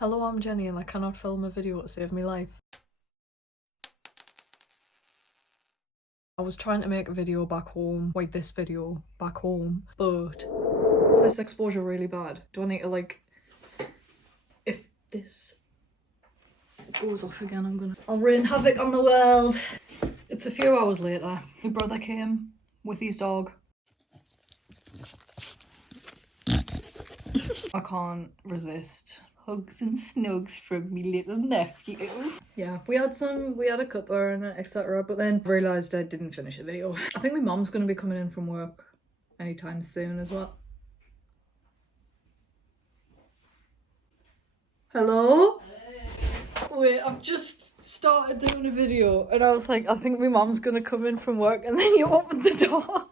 Hello, I'm Jenny and I cannot film a video to save my life. I was trying to make a video back home, like this video back home, but is this exposure really bad? Do I need to like, if this goes off again, I'll rain havoc on the world. It's a few hours later. My brother came with his dog. I can't resist hugs and snugs from me little nephew. Yeah, we had a cuppa and etc, but then realised I didn't finish the video. I think my mum's gonna be coming in from work anytime soon as well. Hello? Wait, I've just started doing a video and I was like, I think my mum's gonna come in from work, and then you opened the door.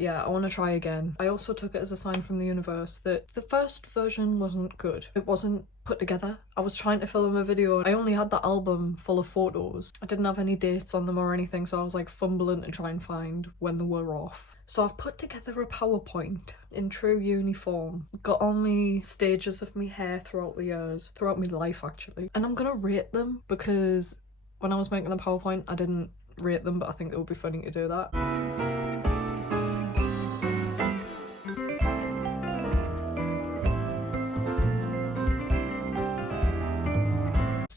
Yeah, I want to try again. I also took it as a sign from the universe that the first version wasn't good. It wasn't put together. I was trying to film a video. I only had the album full of photos. I didn't have any dates on them or anything, so I was like fumbling to try and find when they were off. So I've put together a PowerPoint in true uni form. Got all my stages of my hair throughout the years, throughout my life actually. And I'm gonna rate them because when I was making the PowerPoint, I didn't rate them, but I think it would be funny to do that.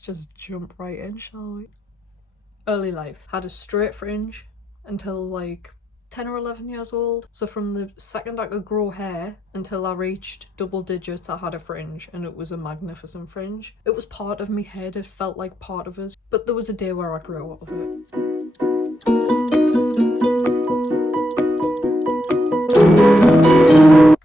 Just jump right in, shall we? Early life. Had a straight fringe until like 10 or 11 years old. So from the second I could grow hair until I reached double digits, I had a fringe, and it was a magnificent fringe. It was part of me head, it felt like part of us. But there was a day where I grew out of it.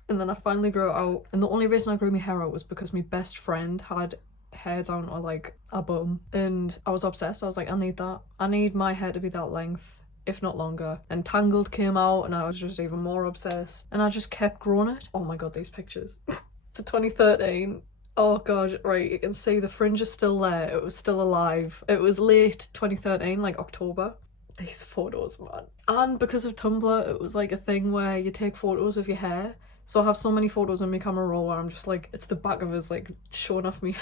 And then I finally grew it out, and the only reason I grew my hair out was because my best friend had hair down to like a bum, and I was obsessed. I was like, I need that. I need my hair to be that length, if not longer. And Tangled came out and I was just even more obsessed, and I just kept growing it. Oh my god, these pictures. So 2013. Oh god, right, you can see the fringe is still there. It was still alive. It was late 2013, like October. These photos, man. And because of Tumblr, it was like a thing where you take photos of your hair. So I have so many photos on my camera roll where I'm just like, it's the back of us like showing off me.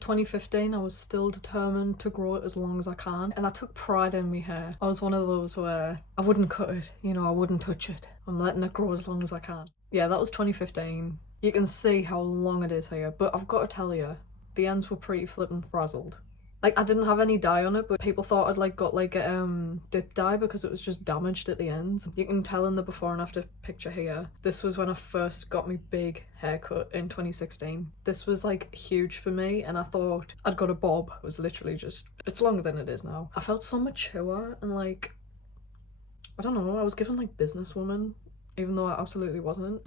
2015, I was still determined to grow it as long as I can, and I took pride in my hair. I was one of those where I wouldn't cut it, you know, I wouldn't touch it. I'm letting it grow as long as I can. Yeah, that was 2015. You can see how long it is here, but I've got to tell you, the ends were pretty flippin' frazzled. Like, I didn't have any dye on it, but people thought I'd like got like a dip dye because it was just damaged at the ends. You can tell in the before and after picture here. This was when I first got my big haircut in 2016. This was like huge for me, and I thought I'd got a bob. It was literally just, it's longer than it is now. I felt so mature and like, I don't know, I was given like businesswoman, even though I absolutely wasn't.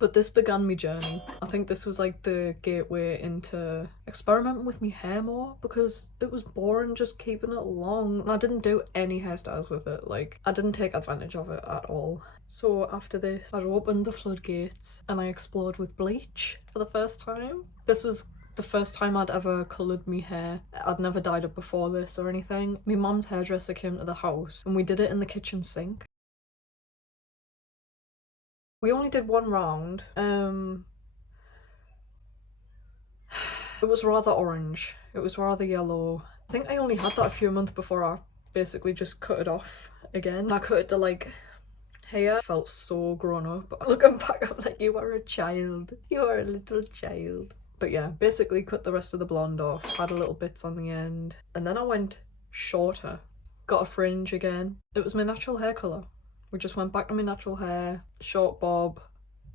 But this began my journey. I think this was like the gateway into experimenting with my hair more, because it was boring just keeping it long, and I didn't do any hairstyles with it. Like, I didn't take advantage of it at all. So after this, I opened the floodgates and I explored with bleach for the first time. This was the first time I'd ever coloured my hair. I'd never dyed it before this or anything. My mum's hairdresser came to the house and we did it in the kitchen sink. We only did one round. It was rather orange. It was rather yellow. I think I only had that a few months before I basically just cut it off again. I cut it to like here. I felt so grown up. Looking back, I'm like, you are a child. You are a little child. But yeah, basically cut the rest of the blonde off. Had a little bits on the end. And then I went shorter. Got a fringe again. It was my natural hair colour. We just went back to my natural hair, short bob.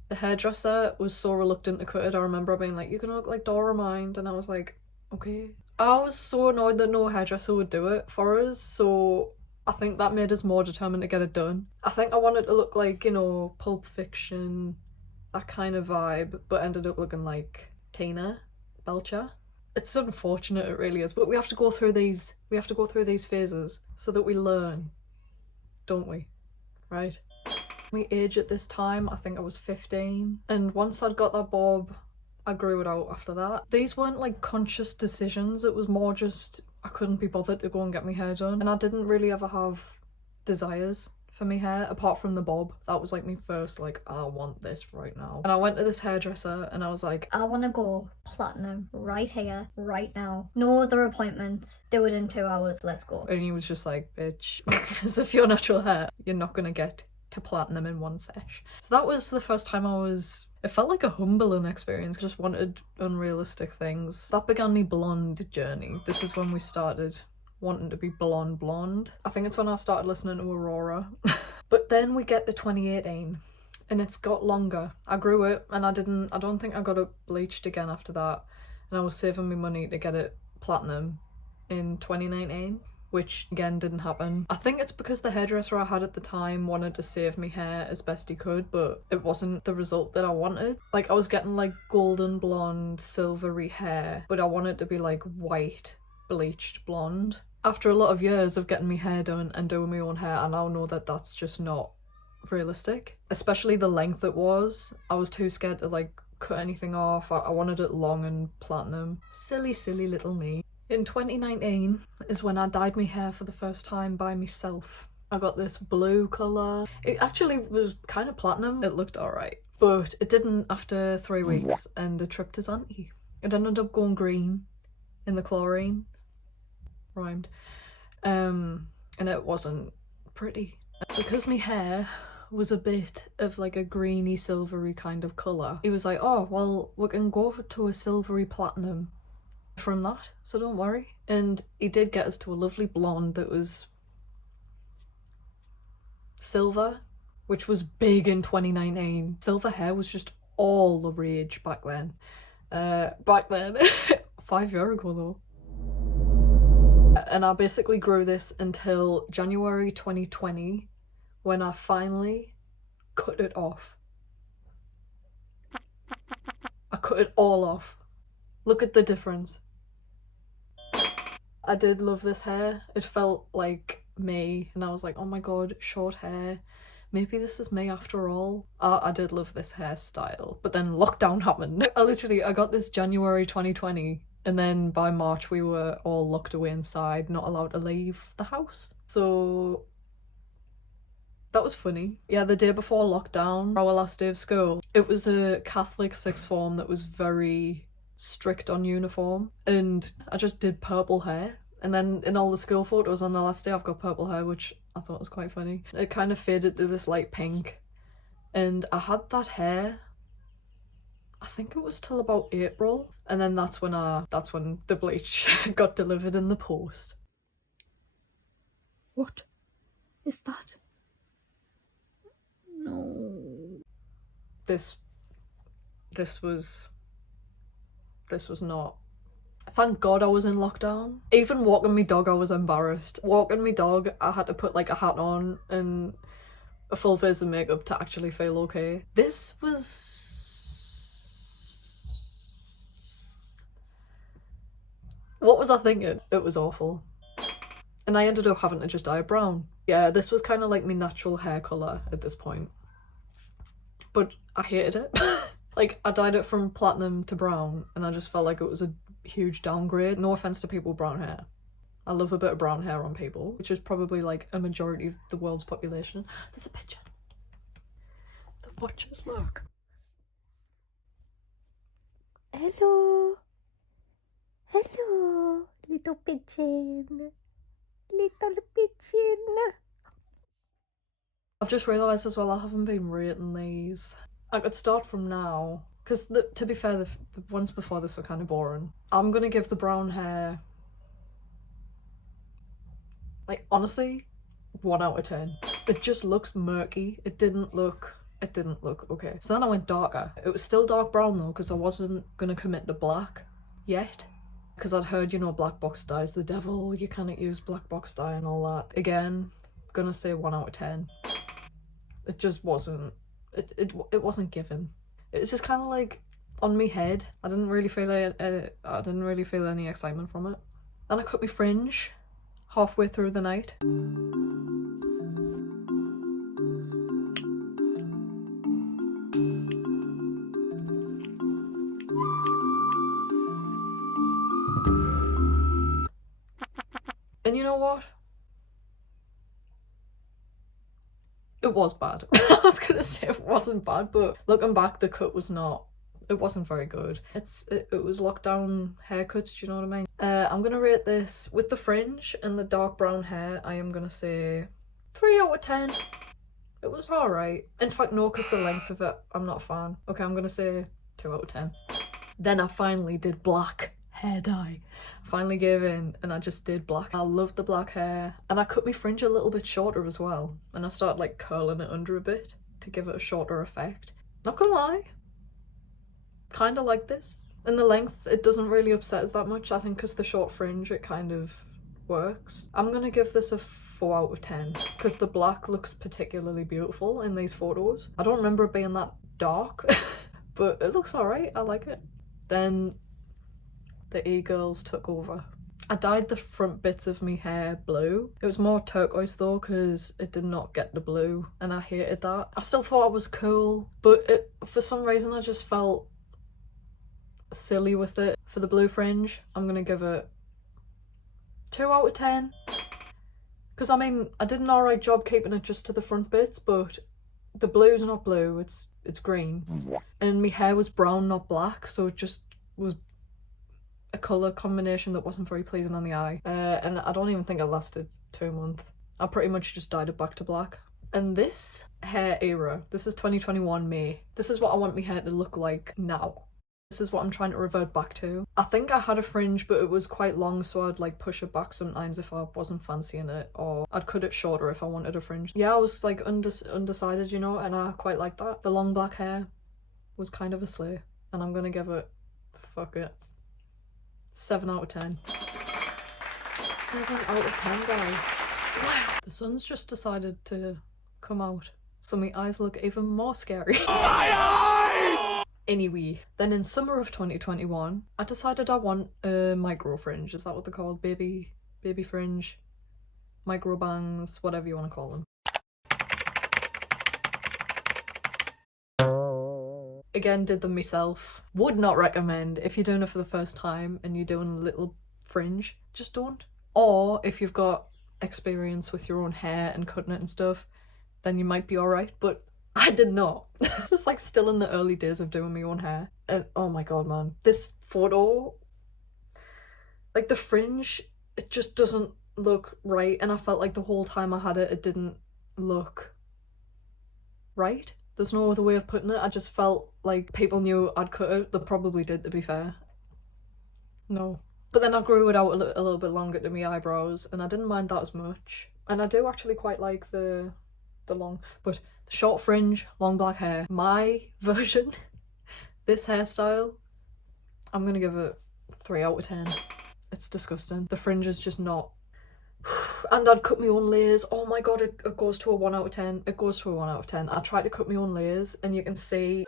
The hairdresser was so reluctant to cut it. I remember being like, you're gonna look like Dora Mind, and I was like, okay. I was so annoyed that no hairdresser would do it for us, so I think that made us more determined to get it done. I think I wanted to look like, you know, Pulp Fiction, that kind of vibe, but ended up looking like Tina Belcher. It's unfortunate, it really is, but we have to go through these phases so that we learn, don't we? Right? My age at this time, I think I was 15, and once I'd got that bob, I grew it out after that. These weren't like conscious decisions, it was more just I couldn't be bothered to go and get my hair done, and I didn't really ever have desires for me hair, apart from the bob. That was like my first, like, I want this right now. And I went to this hairdresser and I was like, I want to go platinum right here, right now. No other appointments. Do it in 2 hours. Let's go. And he was just like, bitch, is this your natural hair? You're not gonna get to platinum in one sesh. So that was the first time it felt like a humbling experience. I just wanted unrealistic things. That began my blonde journey. This is when we started wanting to be blonde. I think it's when I started listening to Aurora. But then we get to 2018 and it's got longer. I grew it and I don't think I got it bleached again after that. And I was saving my money to get it platinum in 2019, which again didn't happen. I think it's because the hairdresser I had at the time wanted to save me hair as best he could, but it wasn't the result that I wanted. Like, I was getting like golden blonde, silvery hair, but I wanted to be like white, bleached blonde. After a lot of years of getting my hair done and doing my own hair, I now know that that's just not realistic. Especially the length it was. I was too scared to like cut anything off. I wanted it long and platinum. Silly little me. In 2019 is when I dyed my hair for the first time by myself. I got this blue colour. It actually was kind of platinum. It looked alright. But it didn't after 3 weeks and it tripped his auntie. It ended up going green in the chlorine. Rhymed. And it wasn't pretty. Because my hair was a bit of like a greeny silvery kind of colour, he was like, oh well, we can go to a silvery platinum from that, so don't worry. And he did get us to a lovely blonde that was silver, which was big in 2019. Silver hair was just all the rage back then. 5 years ago though. And I basically grew this until January 2020 when I finally cut it off. I cut it all off. Look at the difference. I did love this hair. It felt like me and I was like, oh my god, short hair. Maybe this is me after all. I did love this hairstyle, but then lockdown happened. I got this January 2020 and then by March we were all locked away inside, not allowed to leave the house. So that was funny. Yeah, the day before lockdown, our last day of school, it was a Catholic sixth form that was very strict on uniform, and I just did purple hair. And then in all the school photos on the last day I've got purple hair, which I thought was quite funny. It kind of faded to this light pink, and I had that hair, I think it was till about April, and then that's when the bleach got delivered in the post. What is that? No. This was not. Thank God I was in lockdown. Even walking my dog I was embarrassed. Walking my dog I had to put like a hat on and a full face of makeup to actually feel okay. This was... what was I thinking? It was awful. And I ended up having to just dye it brown. Yeah, this was kind of like my natural hair colour at this point. But I hated it. Like, I dyed it from platinum to brown and I just felt like it was a huge downgrade. No offence to people with brown hair. I love a bit of brown hair on people, which is probably like a majority of the world's population. There's a pigeon. The watchers, look. Hello. Hello, little pigeon. Little pigeon. I've just realised as well I haven't been rating these. I could start from now, because to be fair, the ones before this were kind of boring. I'm gonna give the brown hair, like, honestly, 1 out of 10. It just looks murky. It didn't look okay. So then I went darker. It was still dark brown though, because I wasn't gonna commit to black yet. Because I'd heard, you know, black box dye is the devil, you can't use black box dye and all that. Again, gonna say 1 out of 10. It just wasn't, it wasn't given. It's just kind of like on me head. I didn't really feel any excitement from it. Then I cut my fringe halfway through the night. And you know what? It was bad. I was gonna say it wasn't bad, but looking back, the cut was not, it wasn't very good. It was lockdown haircuts, do you know what I mean? I'm gonna rate this, with the fringe and the dark brown hair, I am gonna say 3 out of 10. It was alright. In fact, no, because the length of it, I'm not a fan. Okay, I'm gonna say 2 out of 10. Then I finally did black hair dye. Finally gave in and I just did black. I loved the black hair, and I cut my fringe a little bit shorter as well, and I started like curling it under a bit to give it a shorter effect. Not gonna lie, kind of like this. And the length, it doesn't really upset us that much. I think because the short fringe, it kind of works. I'm gonna give this a 4 out of 10 because the black looks particularly beautiful in these photos. I don't remember it being that dark but it looks alright. I like it. Then the e-girls took over. I dyed the front bits of my hair blue. It was more turquoise though because it did not get the blue and I hated that. I still thought it was cool, but for some reason I just felt silly with it. For the blue fringe, I'm gonna give it 2 out of 10. Because I mean, I did an alright job keeping it just to the front bits, but the blue's not blue, it's green. And my hair was brown, not black, so it just was a colour combination that wasn't very pleasing on the eye. And I don't even think it lasted 2 months. I pretty much just dyed it back to black. And this hair era, this is 2021 May. This is what I want my hair to look like now. This is what I'm trying to revert back to. I think I had a fringe, but it was quite long, so I'd like push it back sometimes if I wasn't fancying it, or I'd cut it shorter if I wanted a fringe. Yeah, I was like undecided, you know, and I quite like that. The long black hair was kind of a slay, and I'm gonna give it, fuck it, 7 out of 10. 7 out of 10, guys. Wow. The sun's just decided to come out, so my eyes look even more scary. Anyway, then in summer of 2021, I decided I want a micro fringe. Is that what they're called? Baby fringe, micro bangs, whatever you want to call them. Again, did them myself. Would not recommend if you're doing it for the first time and you're doing a little fringe, just don't. Or if you've got experience with your own hair and cutting it and stuff, then you might be alright, but I did not. It's just like still in the early days of doing my own hair. And oh my god, man. This photo, like the fringe, it just doesn't look right. And I felt like the whole time I had it, it didn't look right. There's no other way of putting it. I just felt like people knew I'd cut it. They probably did, to be fair. No. But then I grew it out a little bit longer to my eyebrows, and I didn't mind that as much. And I do actually quite like the long, but the short fringe, long black hair. My version, this hairstyle, I'm gonna give it 3 out of 10. It's disgusting. The fringe is just not. And I'd cut my own layers. Oh my god, it goes to a 1 out of 10. It goes to a 1 out of 10. I tried to cut my own layers and you can see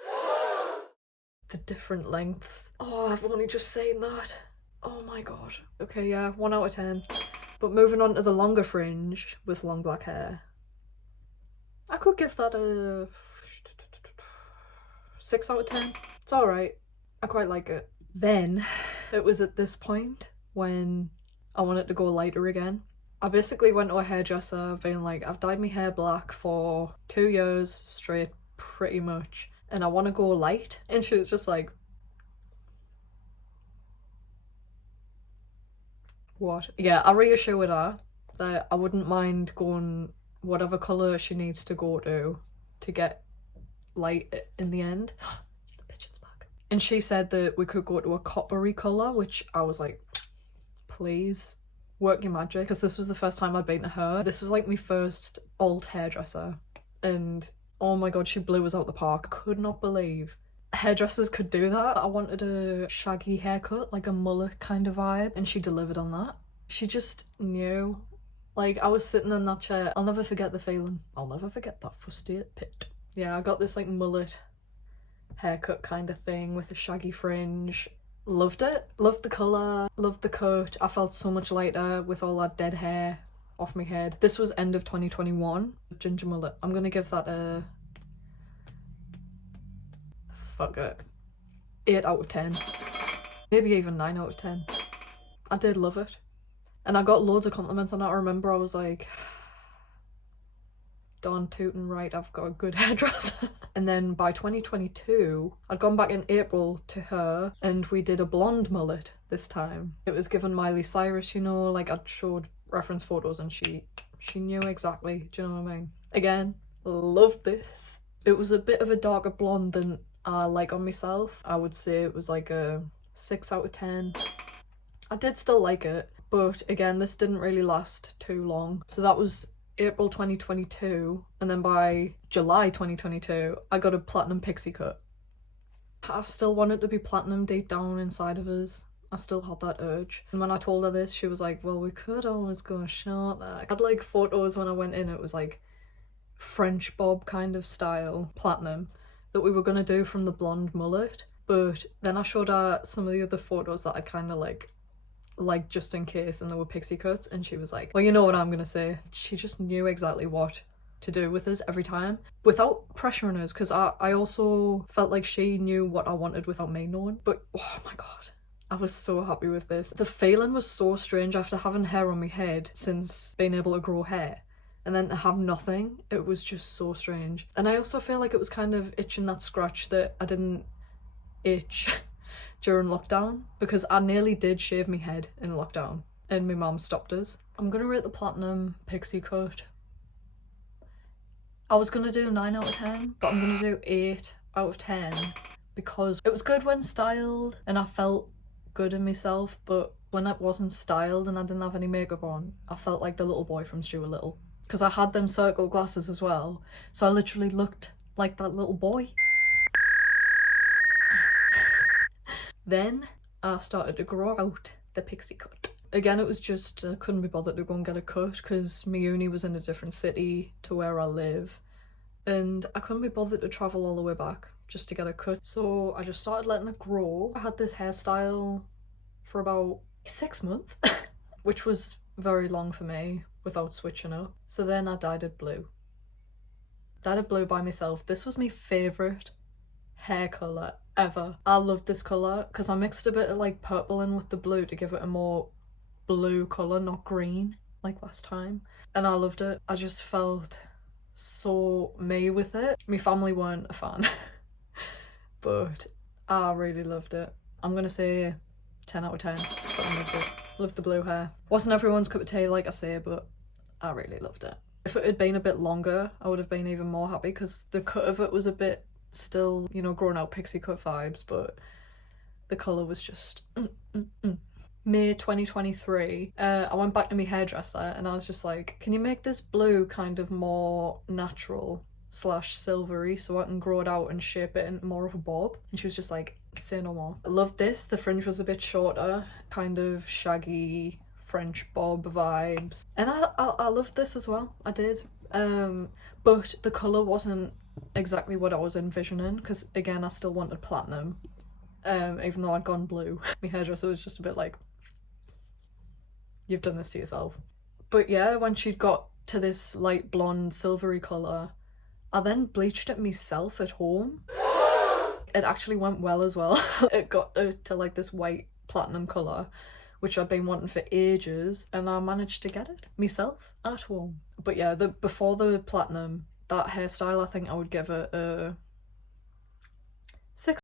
the different lengths. Oh, I've only just seen that. Oh my god. Okay, yeah, 1 out of 10. But moving on to the longer fringe with long black hair, I could give that a 6 out of 10. It's alright. I quite like it. Then, it was at this point when I wanted to go lighter again. I basically went to a hairdresser being like, I've dyed my hair black for 2 years straight, pretty much, and I want to go light. And she was just like, what? Yeah, I reassured her that I wouldn't mind going whatever colour she needs to go to get light in the end. The pigeon's back. And she said that we could go to a coppery colour, which I was like, please, work your magic, because this was the first time I'd been to her. This was like my first old hairdresser, and oh my god, she blew us out the park. I could not believe hairdressers could do that. I wanted a shaggy haircut, like a mullet kind of vibe, and she delivered on that. She just knew. Like, I was sitting in that chair. I'll never forget the feeling. I'll never forget that frustrated pit. Yeah, I got this like mullet haircut kind of thing with a shaggy fringe. Loved it. Loved the colour. Loved the cut. I felt so much lighter with all that dead hair off my head. This was end of 2021. Ginger mullet. I'm gonna give that a... fuck it. 8 out of 10. Maybe even 9 out of 10. I did love it. And I got loads of compliments on it. I remember I was like, darn tootin' right, I've got a good hairdresser. And then by 2022, I'd gone back in April to her and we did a blonde mullet this time. It was given Miley Cyrus, you know, like I'd showed reference photos and she knew exactly, do you know what I mean? Again, loved this. It was a bit of a darker blonde than I like on myself. I would say it was like a 6 out of 10. I did still like it, but again, this didn't really last too long. So that was April 2022, and then by July 2022, I got a platinum pixie cut. I still wanted to be platinum deep down inside of us. I still had that urge. And when I told her this, she was like, well, we could always go shorter. I had like photos when I went in, it was like French bob kind of style platinum that we were gonna do from the blonde mullet. But then I showed her some of the other photos that I kind of like just in case, and there were pixie cuts, and she was like, well, you know what I'm gonna say. She just knew exactly what to do with us every time without pressuring us, because I also felt like she knew what I wanted without me knowing. But oh my god, I was so happy with this. The feeling was so strange after having hair on my head since being able to grow hair, and then to have nothing. It was just so strange. And I also feel like it was kind of itching that scratch that I didn't itch during lockdown, because I nearly did shave my head in lockdown and my mum stopped us. I'm gonna rate the platinum pixie cut. I was gonna do 9 out of 10, but I'm gonna do 8 out of 10 because it was good when styled and I felt good in myself, but when it wasn't styled and I didn't have any makeup on, I felt like the little boy from Stuart Little, because I had them circle glasses as well, so I literally looked like that little boy. Then I started to grow out the pixie cut. Again, it was just I couldn't be bothered to go and get a cut because my uni was in a different city to where I live, and I couldn't be bothered to travel all the way back just to get a cut. So I just started letting it grow. I had this hairstyle for about 6 months, which was very long for me without switching up. So then I dyed it blue. Dyed it blue by myself. This was my favourite hair colour ever. I loved this colour because I mixed a bit of like purple in with the blue to give it a more blue colour, not green like last time, and I loved it. I just felt so me with it. My family weren't a fan but I really loved it. I'm gonna say 10 out of 10, but I loved it. Loved the blue hair. Wasn't everyone's cup of tea, like I say, but I really loved it. If it had been a bit longer, I would have been even more happy because the cut of it was a bit still, you know, growing out pixie cut vibes, but the colour was just May 2023, I went back to my hairdresser and I was just like, can you make this blue kind of more natural / silvery so I can grow it out and shape it into more of a bob? And she was just like, say no more. I loved this. The fringe was a bit shorter, kind of shaggy French bob vibes, and I loved this as well. I did, but the colour wasn't exactly what I was envisioning because again I still wanted platinum, even though I'd gone blue. My hairdresser was just a bit like, you've done this to yourself. But yeah, when she'd got to this light blonde silvery colour, I then bleached it myself at home. It actually went well as well. It got to like this white platinum colour, which I'd been wanting for ages, and I managed to get it myself at home. But yeah, before the platinum, that hairstyle, I think I would give it a 6,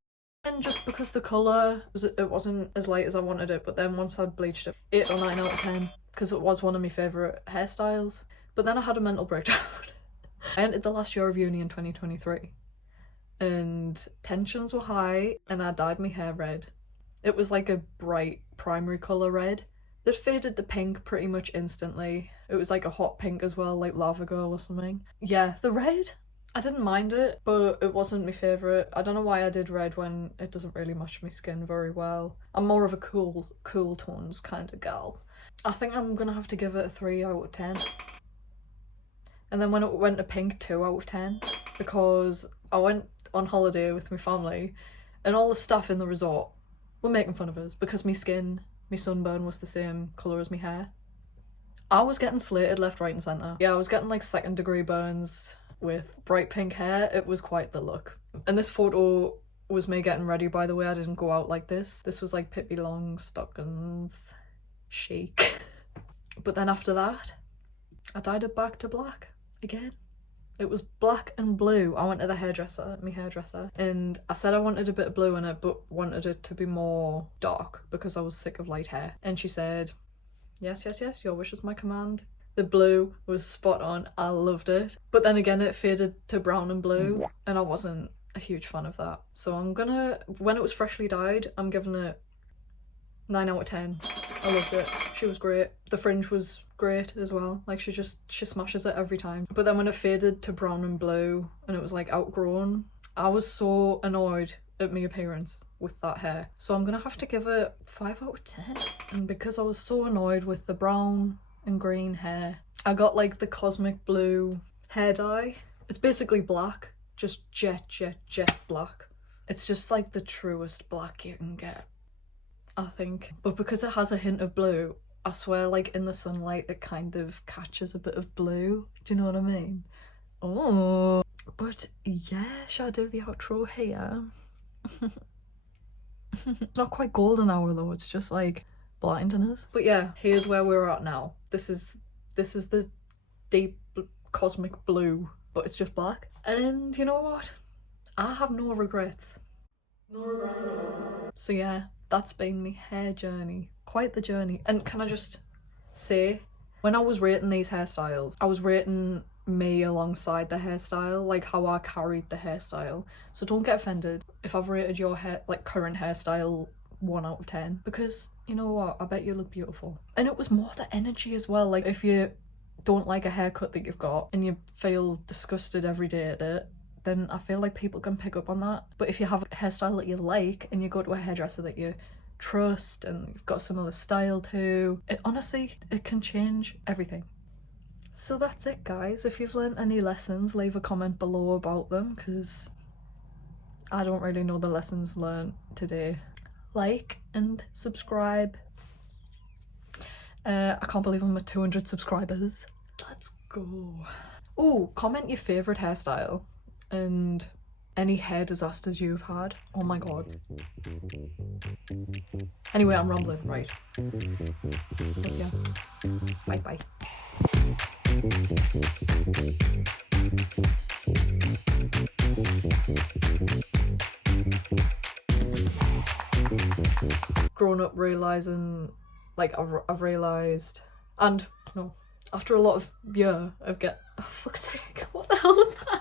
just because the colour it wasn't as light as I wanted it. But then once I'd bleached it, 8 or 9 out of 10 because it was one of my favourite hairstyles. But then I had a mental breakdown. I entered the last year of uni in 2023 and tensions were high and I dyed my hair red. It was like a bright primary colour red that faded to pink pretty much instantly. It was like a hot pink as well, like Lava Girl or something. Yeah, the red, I didn't mind it, but it wasn't my favourite. I don't know why I did red when it doesn't really match my skin very well. I'm more of a cool tones kind of gal. I think I'm gonna have to give it a 3 out of 10. And then when it went to pink, 2 out of 10, because I went on holiday with my family and all the staff in the resort were making fun of us because my skin, my sunburn was the same colour as my hair. I was getting slated left, right and centre. Yeah, I was getting like 2nd degree burns with bright pink hair. It was quite the look. And this photo was me getting ready, by the way. I didn't go out like this. This was like Pippi Longstockings chic. But then after that, I dyed it back to black again. It was black and blue. I went to the my hairdresser, and I said I wanted a bit of blue in it, but wanted it to be more dark because I was sick of light hair. And she said, yes, yes, yes, your wish was my command. The blue was spot on. I loved it. But then again, it faded to brown and blue, and I wasn't a huge fan of that. So I'm gonna, when it was freshly dyed, I'm giving it 9 out of 10. I loved it. She was great. The fringe was great as well. Like she smashes it every time. But then when it faded to brown and blue and it was like outgrown, I was so annoyed at my appearance with that hair. So I'm gonna have to give it 5 out of 10. And because I was so annoyed with the brown and green hair, I got like the cosmic blue hair dye. It's basically black, just jet black. It's just like the truest black you can get, I think. But because it has a hint of blue, I swear like in the sunlight it kind of catches a bit of blue. Do you know what I mean? Oh, but yeah, shall I do the outro here? It's not quite golden hour though, it's just like blinding us. But yeah, here's where we're at now. This is the deep cosmic blue, but it's just black. And you know what? I have no regrets. No regrets at all. So yeah, that's been my hair journey. Quite the journey. And can I just say, when I was rating these hairstyles, I was rating me alongside the hairstyle, like how I carried the hairstyle. So don't get offended if I've rated your hair, like current hairstyle, 1 out of 10, because you know what, I bet you look beautiful. And it was more the energy as well. Like if you don't like a haircut that you've got and you feel disgusted every day at it, then I feel like people can pick up on that. But if you have a hairstyle that you like and you go to a hairdresser that you trust and you've got a similar style to, it honestly, it can change everything. So that's it guys. If you've learned any lessons, leave a comment below about them, because I don't really know the lessons learned today. Like and subscribe. I can't believe I'm at 200 subscribers. Let's go. Oh, comment your favourite hairstyle and any hair disasters you've had. Oh my god. Anyway, I'm rambling, right. But yeah. Bye bye. Grown up realising, like I've realised, and no, after a lot of of oh fuck's sake, what the hell was that?